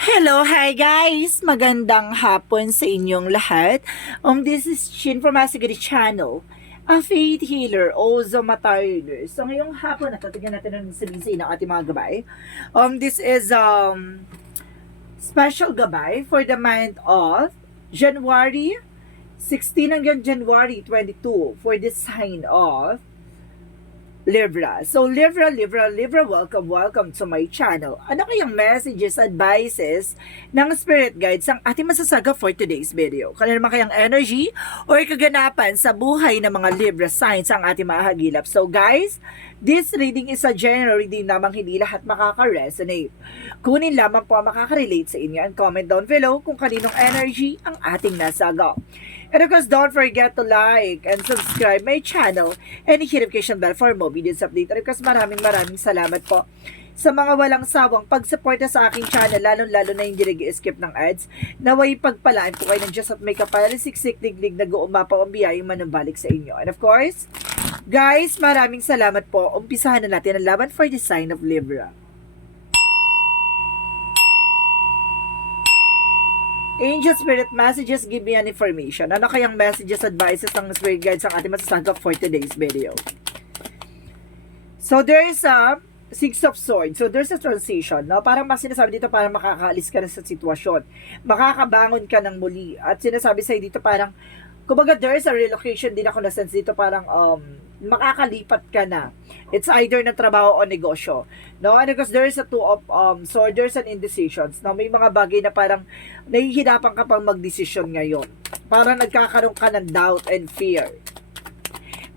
Hello, hi guys! Magandang hapon sa inyong lahat. This is Shin from Asigari Channel, a faith healer, also matayuler. So ngayong hapon, tingnan natin ang sabihin ng ating mga gabay. This is special gabay for the month of January 16 hanggang January 22 for the sign of Libra. So Libra, welcome to my channel. Ano kayang messages, advices ng spirit guides ang ating masasaga for today's video? Kaya naman kayang energy or kaganapan sa buhay ng mga Libra signs ang ating mahagilap. So guys, this reading is a general reading namang hindi lahat makaka-resonate. Kunin lamang po ang makaka-relate sa inyo and comment down below kung kaninong energy ang ating nasaga. And of course, don't forget to like and subscribe my channel and hit notification bell for more videos update. And of course, maraming salamat po sa mga walang sawang pagsuporta sa aking channel, lalo na hindi nag-skip ng ads. Naway pagpalaan po kayo ng Diyos at may kapal, siksik, diglig, nag-uumapaw ang biyayang manumbalik sa inyo. And of course, guys, maraming salamat po. Umpisahan na natin ang laban for the sign of Libra. Angel Spirit Messages, give me an information. Ano kayang messages, advices ng Spirit Guides ang ating masasagap for today's video? So, there is a Six of Swords. So, there's a transition. No? Parang mas sinasabi dito parang makakaalis ka na sa sitwasyon. Makakabangon ka ng muli. At sinasabi sa'yo dito parang, kumbaga there is a relocation din ako na sense dito parang makakalipat ka na. It's either na trabaho o negosyo. No? And because there is a two of swords, there's an indecisions. No? May mga bagay na parang nahihirapan ka pang magdesisyon ngayon. Parang nagkakaroon ka ng doubt and fear.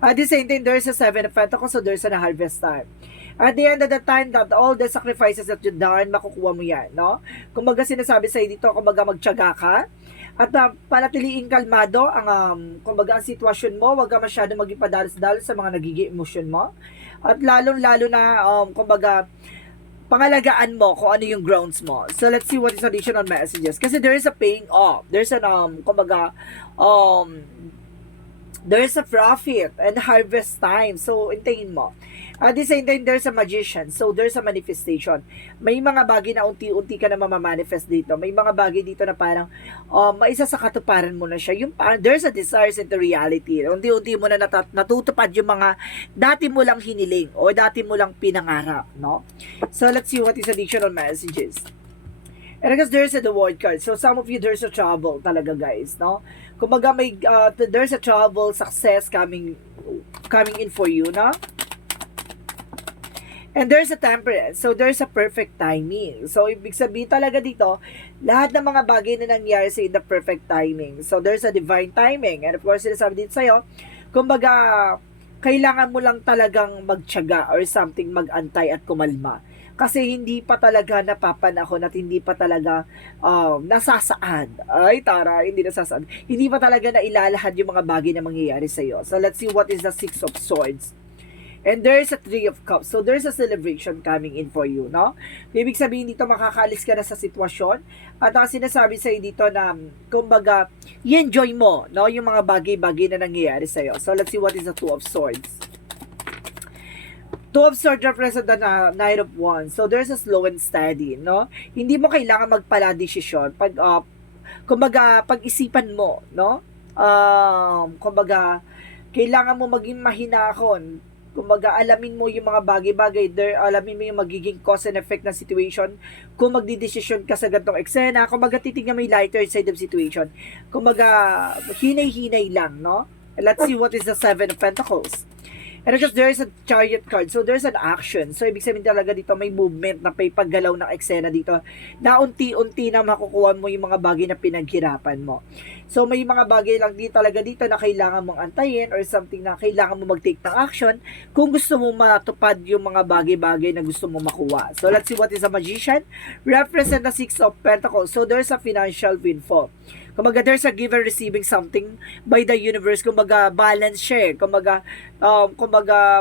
At the same time, there's a Seven of Pentacles, so there's a harvest time. At the end of the time, that all the sacrifices that you've done, makukuha mo yan, no? Kumbaga sinasabi sa'yo dito, kumbaga magtiyaga ka, at panatiliing kalmado ang kumbaga ang sitwasyon mo, wag ka masyadong maging padalos-dalos sa mga nagiging emosyon mo. At lalong-lalo na kumbaga pangalagaan mo kung ano yung grounds mo. So let's see what is additional messages. Kasi there is a paying off. There's an kumbaga there's a profit and harvest time. So hintayin mo. At the same time, there's a magician. So, there's a manifestation. May mga bagay na unti-unti ka na mamamanifest dito. May mga bagay dito na parang maisa sa katuparan mo na siya. Yung parang there's a desires into reality. Unti-unti mo na natutupad yung mga dati mo lang hiniling o dati mo lang pinangarap, no? So, let's see what is additional messages. And I guess there's the word card. So, some of you, there's a trouble talaga, guys, no? Kumbaga, there's a trouble, success coming in for you, no? And there's a temperance. So, there's a perfect timing. So, ibig sabihin talaga dito, lahat ng mga bagay na nangyari sa in the perfect timing. So, there's a divine timing. And of course, sinasabi dito sa'yo, kumbaga, kailangan mo lang talagang magtiyaga or something, mag-antay at kumalma. Kasi hindi pa talaga napapanahon at hindi pa talaga nasasaan. Ay, tara, hindi nasasaan. Hindi pa talaga nailalahad yung mga bagay na mangyayari sa'yo. So, let's see what is the Six of Swords. And there's a Three of Cups. So, there's a celebration coming in for you, no? Ibig sabihin dito, makakaalis ka na sa sitwasyon. At ang sinasabi sa'yo dito na, kumbaga, i-enjoy mo, no? Yung mga bagay-bagay na nangyayari sa'yo. So, let's see what is the Two of Swords. Two of Swords represent the Knight of Wands. So, there's a slow and steady, no? Hindi mo kailangan magpala desisyon. Kumbaga, pag-isipan mo, no? Kumbaga, kailangan mo maging mahinahon. Kumbaga, alamin mo yung mga bagay-bagay, alamin mo yung magiging cause and effect na situation. Kung magdidesisyon ka sa gantong eksena, kumbaga titignan mo yung lighter side of situation. Kumbaga, hinay-hinay lang, no? Let's see what is the Seven of Pentacles. And because there is a Chariot card, so there's an action. So, ibig sabihin talaga dito, may movement na may paggalaw ng eksena dito na unti-unti na makukuha mo yung mga bagay na pinaghirapan mo. So, may mga bagay lang din talaga dito na kailangan mong antayin or something na kailangan mo mag-take ng action kung gusto mo matupad yung mga bagay-bagay na gusto mo makuha. So, let's see what is a Magician. Represent the Six of Pentacles. So, there's a financial windfall. Kumbaga, there's a give and receiving something by the universe. Kumbaga, balance siya eh. Kumbaga,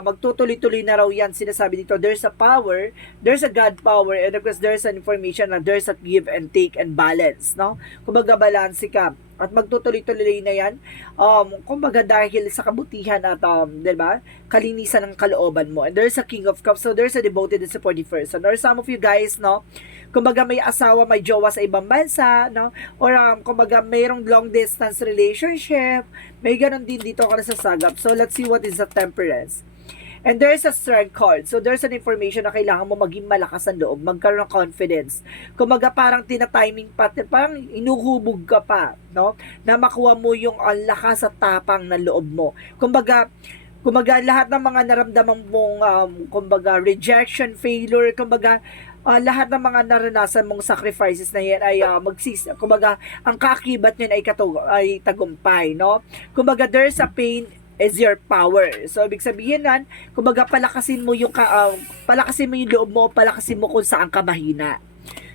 magtutuloy-tuloy na raw yan. Sinasabi dito, there's a power, there's a God power, and of course, there's an information na there's a give and take and balance, no? Kumbaga, balance ka. At magtutuloy-tuloy na yan. Kumbaga, dahil sa kabutihan at, diba, kalinisan ng kalooban mo. And there's a King of Cups. So, there's a devoted and supportive person. Or some of you guys, no? kumbaga may asawa, may jowa sa ibang bansa, no? Or kumbaga mayroong long distance relationship, may ganun din dito ka nasasagap. So let's see what is the temperance. And there's a strength card. So there's an information na kailangan mo maging malakas ang loob, magkaroon ng confidence. Kumbaga parang tina-timing pa, parang inuhubog ka pa, no? Na makuha mo yung lakas at tapang ng loob mo. Kumbaga lahat ng mga naramdaman mong kumbaga rejection, failure, kumbaga lahat ng mga naranasan mong sacrifices na yan ay kumbaga ang kaakibat niyan ay tagumpay, no? Kumbaga there's a pain is your power. So ibig sabihin nan, kumbaga palakasin mo yung loob mo, palakasin mo kung saan ka mahina.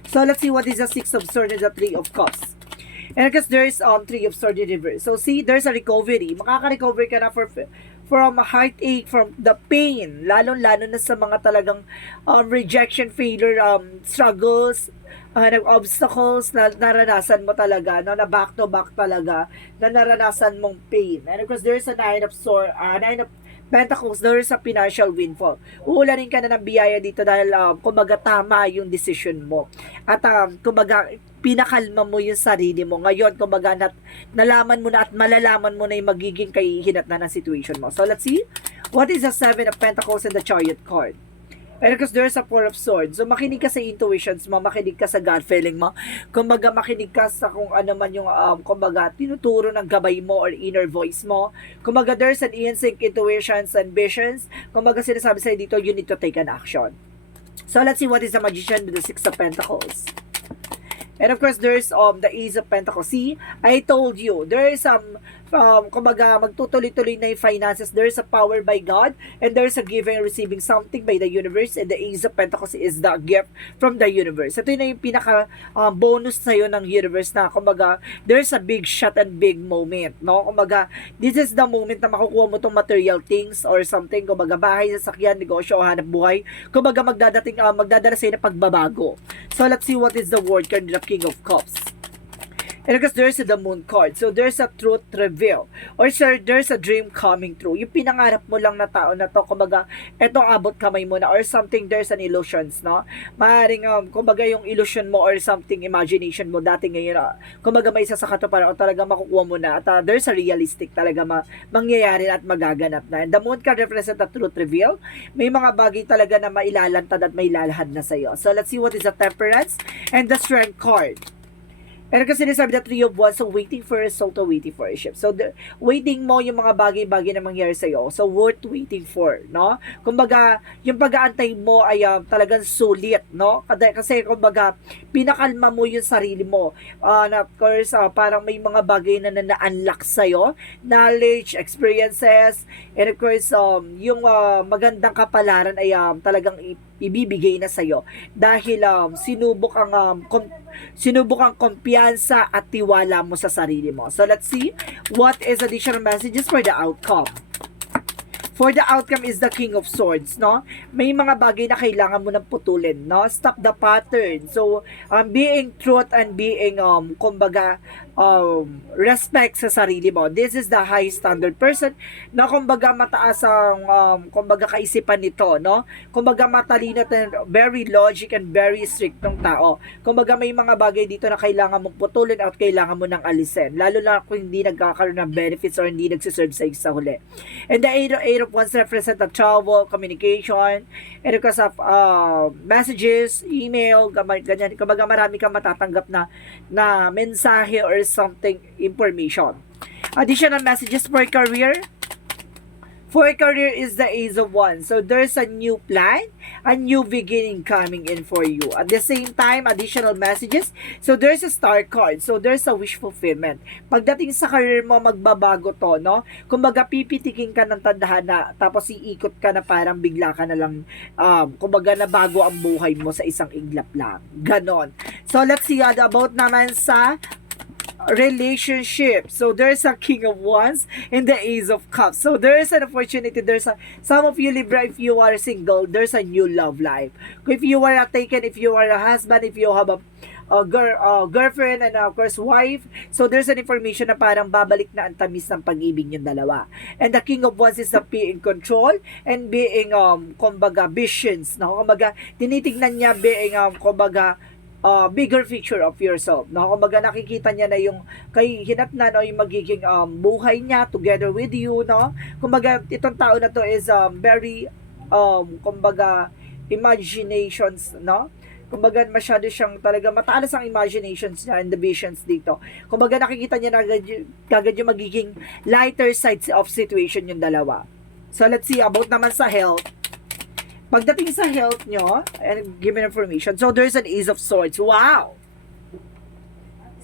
So let's see what is the Six of Swords and the Three of Cups. And because there's Three of Swords in reverse. So see, there's a recovery. Makaka-recover ka na from a heartache, from the pain, lalo na sa mga talagang rejection, failure, struggles, obstacles na naranasan mo talaga, no, na back to back talaga, na naranasan mong pain. And of course, there's a Nine of Pentacles, there's a financial windfall. Uulanin ka na ng biyaya dito dahil kumbaga tama yung decision mo. At kumbaga pinakalma mo yung sarili mo. Ngayon, kumbaga nalaman mo na at malalaman mo na yung magiging kahihinatnan ng situation mo. So let's see, what is the Seven of Pentacles and the Chariot card? And because there's a Four of Swords. So, makinig ka sa intuitions mo, makinig ka sa gut feeling mo. Kumbaga, makinig ka sa kung ano man yung, kumbaga, tinuturo ng gabay mo or inner voice mo. Kumbaga, there's an instinct, intuitions, and visions. Kumbaga, sinasabi sa'yo dito, you need to take an action. So, let's see what is the Magician with the Six of Pentacles. And of course, there's the Ace of Pentacles. See, I told you, there is kumbaga, magtutuloy-tuloy na yung finances. There's a power by God, and there's a giving and receiving something by the universe, and the Ace of Pentacles is the gift from the universe. Ito na yung pinaka bonus sa'yo ng universe na, kumbaga, there's a big shot and big moment, no? Kumbaga, this is the moment na makukuha mo tong material things or something, kumbaga, bahay, sasakyan, negosyo, hanap buhay, kumbaga, magdadala sa'yo na pagbabago. So, let's see what is the word card, the King of Cups. And because there's the Moon card. So, there's a truth reveal. Or sir, there's a dream coming true. Yung pinangarap mo lang na tao na to, kumbaga, etong abot kamay mo na, or something, there's an illusions, no? Maaaring, kumbaga, yung illusion mo or something, imagination mo, dati ngayon, kumbaga, may isa sa katuparan, o talaga makukuha mo na, at there's a realistic talaga mangyayari at magaganap na. And the Moon card represents the truth reveal. May mga bagay talaga na mailalantad at mailalahad na sa'yo. So, let's see what is the Temperance and the Strength card. Pero kasi sinasabi na Three of Wands, so waiting for a result or waiting for a shift. So, waiting mo yung mga bagay-bagay na mangyari sa'yo. So, worth waiting for, no? Kumbaga, yung pag-aantay mo ay talagang sulit, no? Kasi, kumbaga, pinakalma mo yung sarili mo. Na, of course, parang may mga bagay na na-unlock sa'yo. Knowledge, experiences, and of course, yung magandang kapalaran ay talagang ibibigay na sa'yo. Dahil sinubok ang kumpiyansa at tiwala mo sa sarili mo. So let's see what is additional messages for the outcome. For the outcome is the King of Swords, no? May mga bagay na kailangan mo nang putulin, no? Stop the pattern. So, being truth and being, kumbaga, respect sa sarili mo. This is the high standard person na kumbaga mataas ang, kumbaga, kaisipan nito, no? Kumbaga, matalino at very logic and very strict ng tao. Kumbaga, may mga bagay dito na kailangan mong putulin at kailangan mo nang alisin. Lalo na kung hindi nagkakaroon ng benefits or hindi nagsiserve sa huli. And the Eight of Wands represent the travel, communication, and because of messages, email, ganyan. Kumbaga marami kang matatanggap na mensahe or something, information. Additional messages for career. For career is the Ace of Wands. So there's a new plan, a new beginning coming in for you. At the same time, additional messages. So there's a Star card. So there's a wish fulfillment. Pagdating sa career mo, magbabago to, no? Kumbaga pipitikin ka ng tadhana, tapos iikot ka na parang bigla ka na lang, kumbaga nabago ang buhay mo sa isang iglap lang. Ganon. So let's see about naman sa relationship. So there's a King of Wands and the Ace of Cups. So there's an opportunity. Some of you Libra, if you are single, there's a new love life. If you are taken, if you are a husband, if you have a girlfriend and of course wife, so there's an information na parang babalik na ang tamis ng pag-ibig yung dalawa. And the King of Wands is the being control and being kumbaga visions, no? Kumbaga tinitingnan niya being kumbaga bigger picture of yourself, no? Kumbaga nakikita niya na yung kay hinatnan o yung magiging buhay niya together with you, no? Kumbaga itong tao na to is very kumbaga imaginations, no? Kumbaga masyado siyang talaga matalas ang imaginations niya and the visions dito. Kumbaga nakikita niya na agad yung magiging lighter sides of situation yung dalawa. So let's see about naman sa health. Pagdating sa health nyo, and give me information. So there's an Ace of Swords. Wow!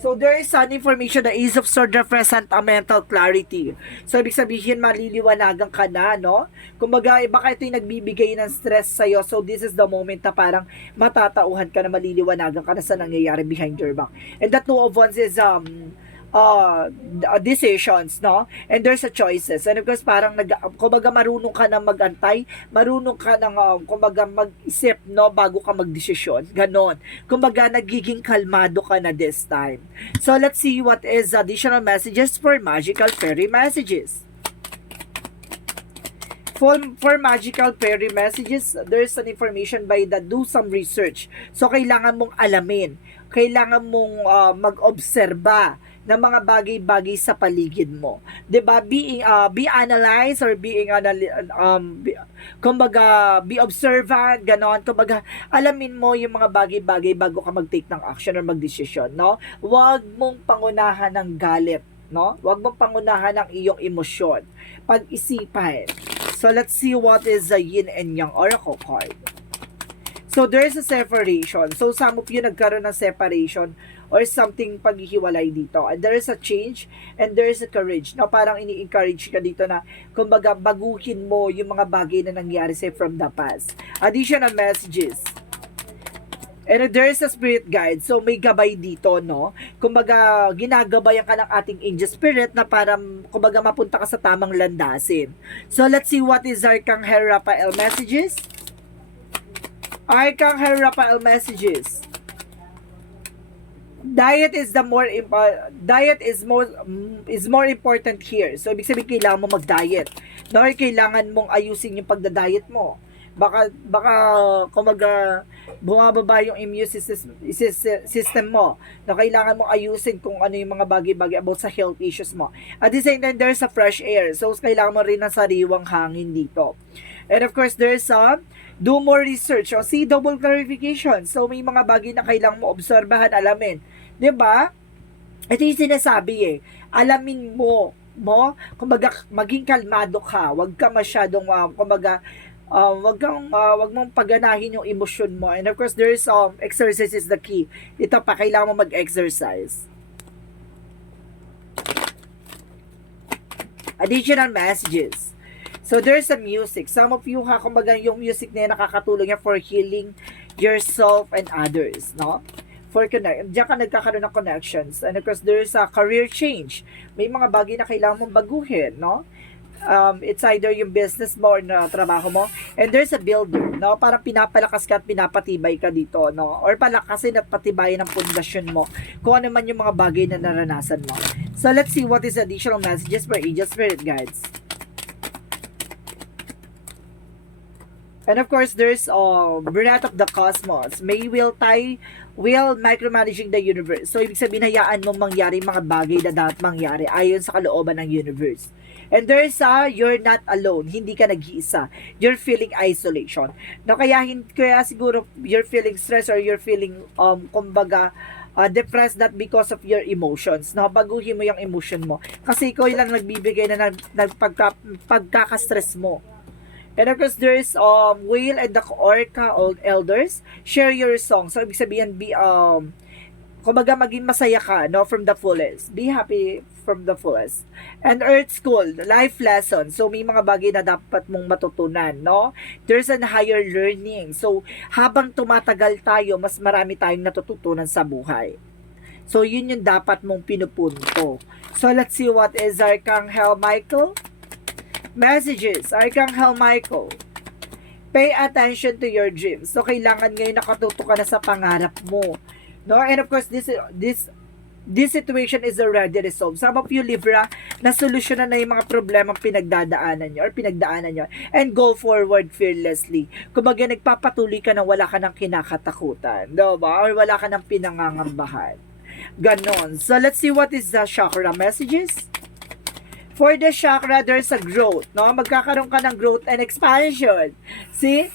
So there is an information na Ace of Swords represent a mental clarity. So ibig sabihin maliliwanagan ka na, no? Kumbaga baka ito yung nagbibigay ng stress sa'yo. So this is the moment na parang matatauhan ka na, maliliwanagan ka na sa nangyayari behind your back. And the Two of Wands is decisions, no? And there's a choices. And of course, parang kumbaga marunong ka na magantay, marunong ka na kumbaga mag-isip, no, bago ka magdesisyon. Ganon. Kumbaga nagiging kalmado ka na this time. So let's see what is additional messages for magical fairy messages. For magical fairy messages, there's an information by the do some research. So kailangan mong alamin, kailangan mong mag-obserba ng mga bagay-bagay sa paligid mo. 'Di ba? Be analyzed or kumbaga be observant, ganon. Kumbaga alamin mo yung mga bagay-bagay bago ka mag-take ng action or mag-desisyon, no? Huwag mong pangunahan ng galit, no? Huwag mong pangunahan ng iyong emosyon. Pag-isipan. So let's see what is the yin and yang oracle card. So there's a separation. So some of you nagkaroon ng separation or something paghihiwalay dito. And there is a change and there is a courage. No, parang ini-encourage ka dito na kumbaga baguhin mo yung mga bagay na nangyari sa'yo from the past. Additional messages. And there is a spirit guide. So may gabay dito, no? Kumbaga ginagabayan ka ng ating angel spirit na para kumbaga mapunta ka sa tamang landasin. So let's see what is Arcangel Raphael messages. Arcangel Raphael messages. Diet is more important here. So ibig sabihin kailangan mo mag-diet. No, or kailangan mong ayusin yung pagda-diet mo. Baka kumaga bumababa yung immune system mo. Na kailangan mong ayusin kung ano yung mga bagay-bagay about sa health issues mo. At the same time, there's a fresh air. So kailangan mo rin ng sariwang hangin dito. And of course, there's do more research o see double clarification. So may mga bagay na kailangan mo obserbahan, alamin. 'Di ba? Ito yung sinasabi alamin mo, kumbaga maging kalmado ka, wag ka masyadong wag mong paganahin yung emosyon mo. And of course, there is exercise is the key. Ito pa, kailangan mo mag-exercise. Additional messages. So there's a music. Some of you kumbaga yung music na nakakatulong yan for healing yourself and others, no? For connect, diyan ka nagkakaroon ng connections. And of course, there's a career change. May mga bagay na kailangan mong baguhin, no? It's either yung business mo or na trabaho mo. And there's a builder, no? Parang pinapalakas ka at pinapatibay ka dito, no? Or palakasin at patibayin ang pundasyon mo kung ano man yung mga bagay na naranasan mo. So let's see what is additional messages for angel spirit guides. And of course, there's breath of the cosmos. May will micromanaging the universe. So, ibig sabihin, hayaan mo mangyari mga bagay na dapat mangyari ayon sa kalooban ng universe. And there's you're not alone. Hindi ka nag-iisa. You're feeling isolation. No, kaya siguro you're feeling stress or you're feeling, kumbaga, depressed not because of your emotions. No, baguhin mo yung emotion mo. Kasi ikaw lang nagbibigay na pagkaka-stress mo. And of course, there's whale and the orca old elders. Share your song. So, ibig sabihin, kumbaga maging masaya ka, no, from the fullest. Be happy from the fullest. And Earth School, life lesson. So, may mga bagay na dapat mong matutunan, no? There's a higher learning. So, habang tumatagal tayo, mas marami tayong natututunan sa buhay. So, yun yung dapat mong pinupunto. So, let's see what is Arcangel Michael. Messages, Arcangel Michael. Pay attention to your dreams. So, kailangan ngayon nakatuto ka na sa pangarap mo. No? And of course, this This situation is already resolved. Some of you, Libra, nasolusyonan na yung mga problemang pinagdadaanan nyo or pinagdaanan nyo. And go forward fearlessly. Kumbaga, nagpapatuloy ka na wala ka ng kinakatakutan. Diba? Or wala ka ng pinangangambahan. Ganon. So, let's see what is the chakra messages. For the chakra, there's a growth. No? Magkakaroon ka ng growth and expansion. See?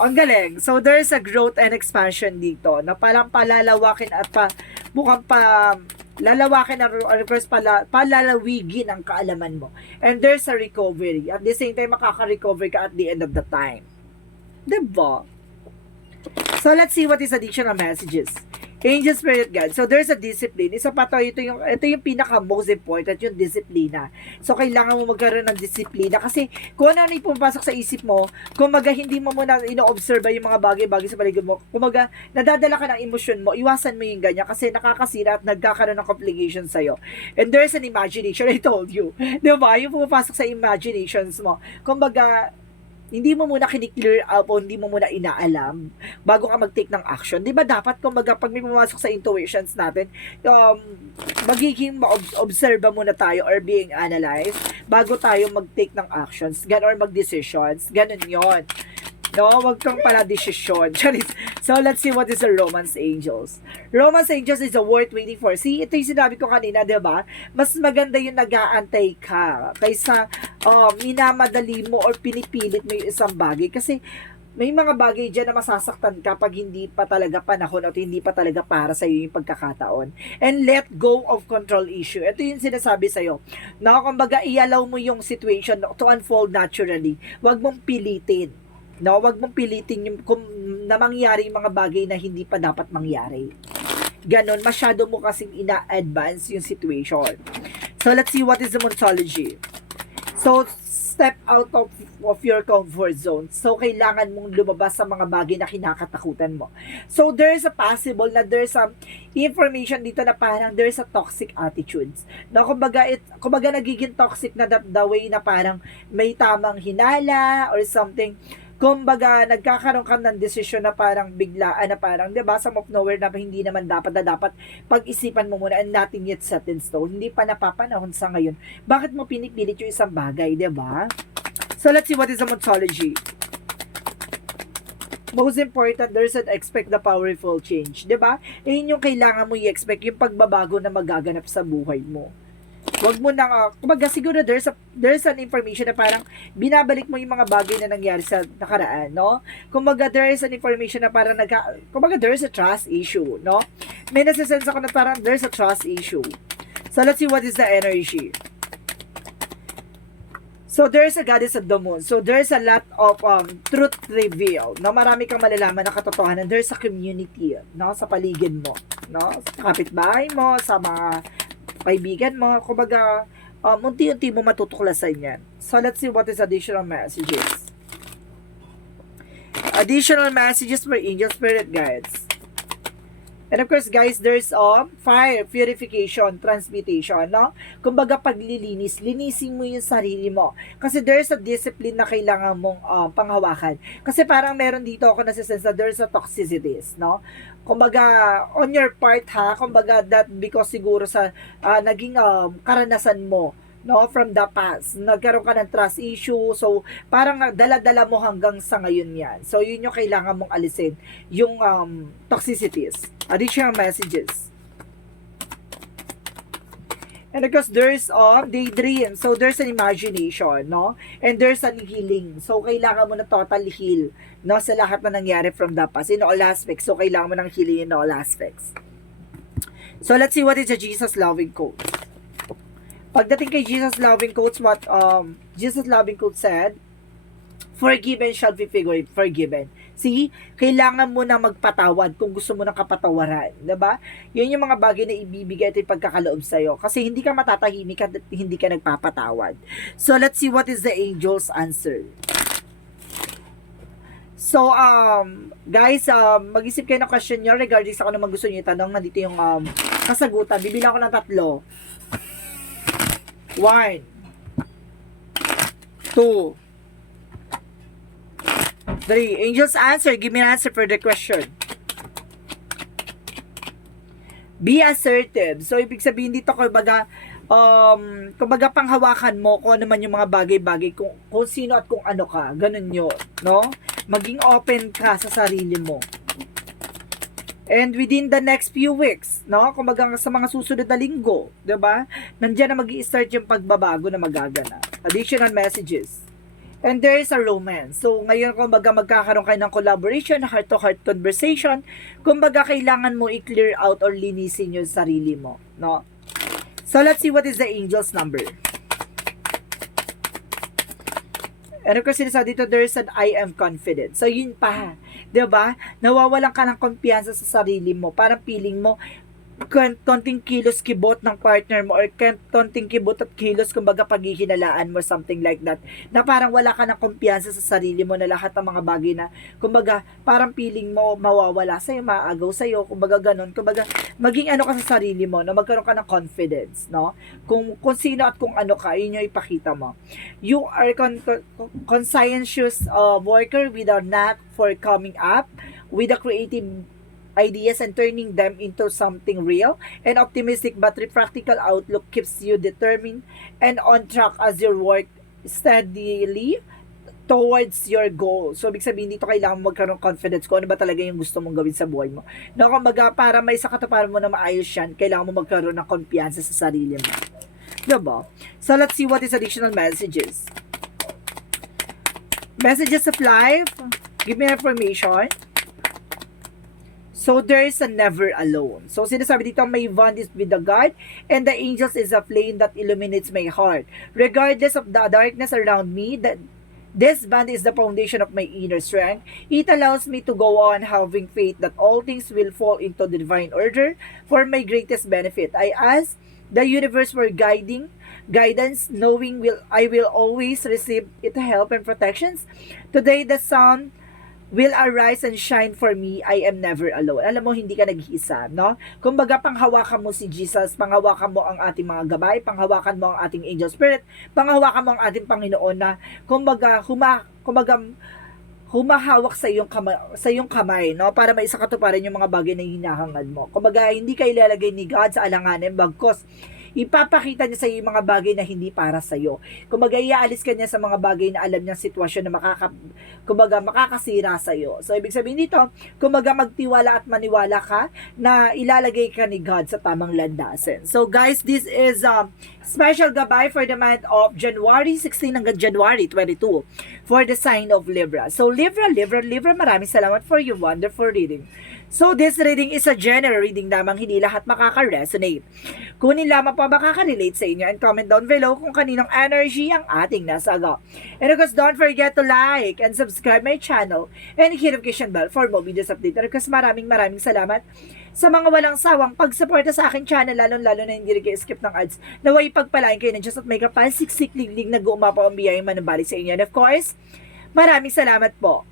Ang galing. So, there's a growth and expansion dito na parang palalawakin at mukhang lalawakin na, of course, palalawigin ang kaalaman mo. And there's a recovery. At the same time, makaka-recover ka at the end of the time. Diba? So, let's see what is additional messages. Angel Spirit Guide. So, there's a discipline. Isa pa to, ito yung pinaka most important, yung disiplina. So, kailangan mo magkaroon ng disiplina kasi kung ano yung pumapasok sa isip mo, kumaga hindi mo muna ino-observe yung mga bagay-bagay sa paligid mo, kumaga nadadala ka ng emosyon mo, iwasan mo yung ganyan kasi nakakasira at nagkakaroon ng complication sa'yo. And there's an imagination, I told you. Diba? Yung pumapasok sa imaginations mo. Kumaga, hindi mo muna kiniklear up o hindi mo muna inaalam bago ka mag-take ng action. Di ba dapat kumbaga pag may pumasok sa intuitions natin, magiging observe muna tayo or being analyzed bago tayo mag-take ng actions, or mag-decisions. Ganun yon. No, wag kang pala desisyon. So, let's see what is the Romance Angels. Romance Angels is a worth waiting for. See, ito yung sinabi ko kanina, diba? Mas maganda yung nag-aantay ka kaysa minamadali mo or pinipilit mo yung isang bagay. Kasi, may mga bagay dyan na masasaktan ka pag hindi pa talaga panahon at hindi pa talaga para sa'yo yung pagkakataon. And let go of control issue. Ito yung sinasabi sa'yo. Na kumbaga, i-allow mo yung situation to unfold naturally. Wag mong pilitin. No, wag mong pilitin yung na mangyari yung mga bagay na hindi pa dapat mangyari. Ganon, masyado mo kasing ina-advance yung situation. So, let's see what is the Monsology. So, step out of your comfort zone. So, kailangan mong lumabas sa mga bagay na kinakatakutan mo. So, there's a possible na there's some information dito na parang there's a toxic attitudes. No, kumbaga nagiging toxic na the way na parang may tamang hinala or something. Kumbaga, nagkakaroon ka ng desisyon na parang biglaan, na parang, di ba, some of nowhere na hindi naman dapat pag-isipan mo muna and nothing yet set in stone. Hindi pa napapanahon sa ngayon. Bakit mo pinipilit yung isang bagay, di ba? So, let's see what is the Monsology. Most important, there's an expect the powerful change. Di ba? Yun yung kailangan mo i-expect, yung pagbabago na magaganap sa buhay mo. Wag mo na, kumbaga siguro there's an information na parang binabalik mo yung mga bagay na nangyari sa nakaraan, no? Kumbaga there's an information na parang kumbaga there's a trust issue, no? May nasa-sense ako na parang there's a trust issue. So let's see what is the energy. So there's a goddess of the moon. So there's a lot of truth reveal, no? Marami kang malalaman na katotohanan. There's a community, no? Sa paligid mo, no? Sa kapitbahay mo, sa mga kaibigan mo, kumbaga, unti-unti mo matutuklasan yan. So, let's see what is additional messages. Additional messages for Angel Spirit Guides. And of course, guys, there's fire, purification, transmutation, no? Kumbaga, paglilinis, linisin mo yung sarili mo. Kasi there's a discipline na kailangan mong panghawakan. Kasi parang meron dito ako nasisense na there's a toxicities, no? Kumbaga, on your part, ha? Kumbaga, that because siguro sa naging karanasan mo, no, from the past, nagkaroon ka ng trust issue, so parang dala-dala mo hanggang sa ngayon yan. So yun yung kailangan mong alisin, yung toxicities. Additional messages. And because there's daydream, so there's an imagination, no, and there's an healing, so kailangan mo na total heal, no, sa lahat na nangyari from the past in all aspects. So kailangan mo ng healing in all aspects. So let's see what is the Jesus loving quote. Pagdating kay Jesus loving quotes, what Jesus loving quote said, forgiven shall be forgiven. See, kailangan mo na magpatawad kung gusto mo ng kapatawaran, 'di ba? 'Yun yung mga bagay na ibibigay at ipagkakaloob sa iyo kasi hindi ka matatahimik at hindi ka nagpapatawad. So let's see what is the angel's answer. So guys, mag-isip kayo ng question niyo regarding sa kung ano gusto niyo itanong. Nandito yung kasagutan. Bibilang ko ng 3. 1, 2, 3. Angels answer. Give me an answer for the question. Be assertive. So, ibig sabihin dito, kumbaga panghawakan mo kung ano man yung mga bagay-bagay, kung sino at kung ano ka. Ganun yun, no? Maging open ka sa sarili mo. And within the next few weeks, no? Kumbaga sa mga susunod na linggo, 'di ba? Nandiyan na magi-start yung pagbabago na magaganap. Additional messages. And there is a romance. So, ngayon, kumbaga, magkakaroon kayo ng collaboration, heart-to-heart conversation. Kumbaga, kailangan mo i-clear out or linisin yung sarili mo, no? So, let's see what is the angel's number. Ano kasi sinasabi dito, there's an I am confident. So, yun pa. 'Di ba? Nawawalan ka ng kumpiyansa sa sarili mo. Parang feeling mo, konting kilos kibot ng partner mo or konting kibot at kilos kumbaga paghihinalaan mo, something like that, na parang wala ka ng kumpiyansa sa sarili mo na lahat ng mga bagay na kumbaga parang feeling mo mawawala sa'yo, maagaw sa'yo, kumbaga ganun, kumbaga maging ano ka sa sarili mo, na magkaroon ka ng confidence, no? Kung sino at kung ano ka, yun yung ipakita mo. You are conscientious worker with a knack for coming up with a creative ideas and turning them into something real and optimistic, but the practical outlook keeps you determined and on track as you work steadily towards your goal. So, ibig sabihin dito, kailangan mo magkaroon ng confidence kung ano ba talaga yung gusto mong gawin sa buhay mo. No, kumbaga, para may sakatuparan mo na maayos yan, kailangan mo magkaroon ng kumpiyansa sa sarili mo. Diba? So, let's see what is additional messages. Messages of life. Give me information. So, there is a never alone. So, sinasabi dito, my bond is with the God, and the angels is a flame that illuminates my heart. Regardless of the darkness around me, this bond is the foundation of my inner strength. It allows me to go on having faith that all things will fall into the divine order for my greatest benefit. I ask the universe for guidance, knowing I will always receive its help and protections. Today, the sun will arise and shine for me. I am never alone. Alam mo, hindi ka nag-iisa, no? Kumbaga, panghawakan mo si Jesus, panghawakan mo ang ating mga gabay, panghawakan mo ang ating angel spirit, panghawakan mo ang ating Panginoon na, kumbaga, humahawak sa iyong kamay, no? Para maisakatuparan yung mga bagay na hinahangad mo. Kumbaga, hindi ka ilalagay ni God sa alanganin, bagkos ipapakita niya sa iyo yung mga bagay na hindi para sa iyo. Kumbaga, iaalis ka niya sa mga bagay na alam niyang sitwasyon na makakasira sa iyo. So, ibig sabihin dito, kumbaga, magtiwala at maniwala ka na ilalagay ka ni God sa tamang landasan. So, guys, this is special gabay for the month of January 16 hanggang January 22 for the sign of Libra. So, Libra, maraming salamat for your wonderful reading. So, this reading is a general reading lamang, hindi lahat makaka-resonate. Kunin lamang pa makaka-relate sa inyo and comment down below kung kaninong energy ang ating nasaga. And of course, don't forget to like and subscribe my channel and hit notification bell for more videos update. And of course, maraming salamat sa mga walang sawang pagsuporta sa aking channel, lalo na hindi rin kayo skip ng ads. Naway pagpalain kayo ng Diyos at may kapal, siksik, liglig, nag-uumapaw ang biyayang manambalik sa inyo. And of course, maraming salamat po.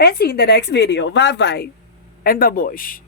And see you in the next video. Bye-bye. And babush.